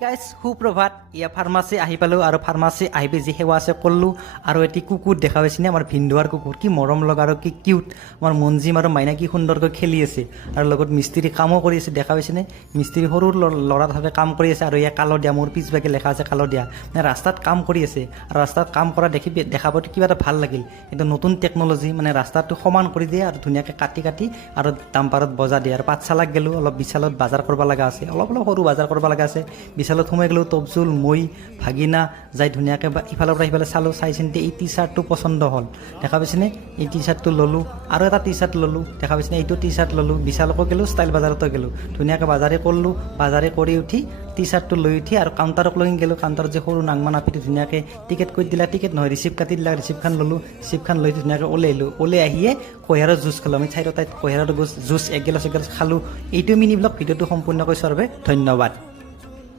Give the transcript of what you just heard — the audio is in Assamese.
গাইজ সুপ্ৰভাত ইয়া ফাৰ্মাচী আহি পালোঁ আৰু ফাৰ্মাচী আহিবি যি সেৱা আছে কৰিলোঁ আৰু এটি কুকুৰ দেখা পাইছেনে আমাৰ ভিন্দুৱাৰ কুকুৰ কি মৰম লগা আৰু কি কিউট আমাৰ মনজিম আৰু মাইনা কি সুন্দৰকৈ খেলি আছে আৰু লগত মিস্ত্ৰী কামো কৰি আছে দেখা পাইছেনে মিস্ত্ৰী সৰু ল'ৰাভাৱে কাম কৰি আছে আৰু ইয়াৰ কালদিয়া মোৰ পিছভাগে লেখা আছে কালদিয়া মানে ৰাস্তাত কাম কৰি আছে আৰু ৰাস্তাত কাম কৰা দেখা পাই কিবা এটা ভাল লাগিল কিন্তু নতুন টেকন'লজি মানে ৰাস্তাটো সমান কৰি দিয়ে আৰু ধুনীয়াকৈ কাটি আৰু ডাম্পাৰত বজা দিয়ে আৰু পাঠশালাক গ'লোঁ অলপ বিশালত বজাৰ কৰিব লগা আছে অলপ সৰু বজাৰ কৰিব লগা আছে বিশালত সোমাই গ'লোঁ তবজুল মই ভাগিনা যাই ধুনীয়াকৈ ইফালৰ পৰা সিফালে চালোঁ চাই চিন্তি এই টি চাৰ্টটো পচন্দ হ'ল দেখা পাইছেনে এই টি চাৰ্টটো ল'লোঁ আৰু এটা টি চাৰ্ট ল'লোঁ দেখা পাইছেনে এইটো টি চাৰ্ট ল'লোঁ বিশালকো গ'লোঁ ষ্টাইল বজাৰতো গ'লোঁ ধুনীয়াকৈ বাজাৰে কৰিলোঁ বাজাৰে কৰি উঠি টি চাৰ্টটো লৈ উঠি আৰু কাউণ্টাৰক লৈ গ'লোঁ কাউণ্টাৰত যে সৰু নাংমা নাপিটো ধুনীয়াকৈ টিকেট কৰি দিলা টিকেট নহয় ৰিচিপ্ট কাটি দিলা ৰিচিপ্টখন ল'লোঁ ৰিচিপ্টখন লৈ ধুনীয়াকৈ ওলাই আহিয়ে কুঁহিয়াৰৰ জুচ খালোঁ আমি চাৰিটাত কুঁহিয়াৰৰ জুচ এক গিলাচ খালোঁ এইটো মিনি ব্লগ ভিডিঅ'টো সম্পূৰ্ণকৈ চোৱাৰ বাবে ধন্যবাদ।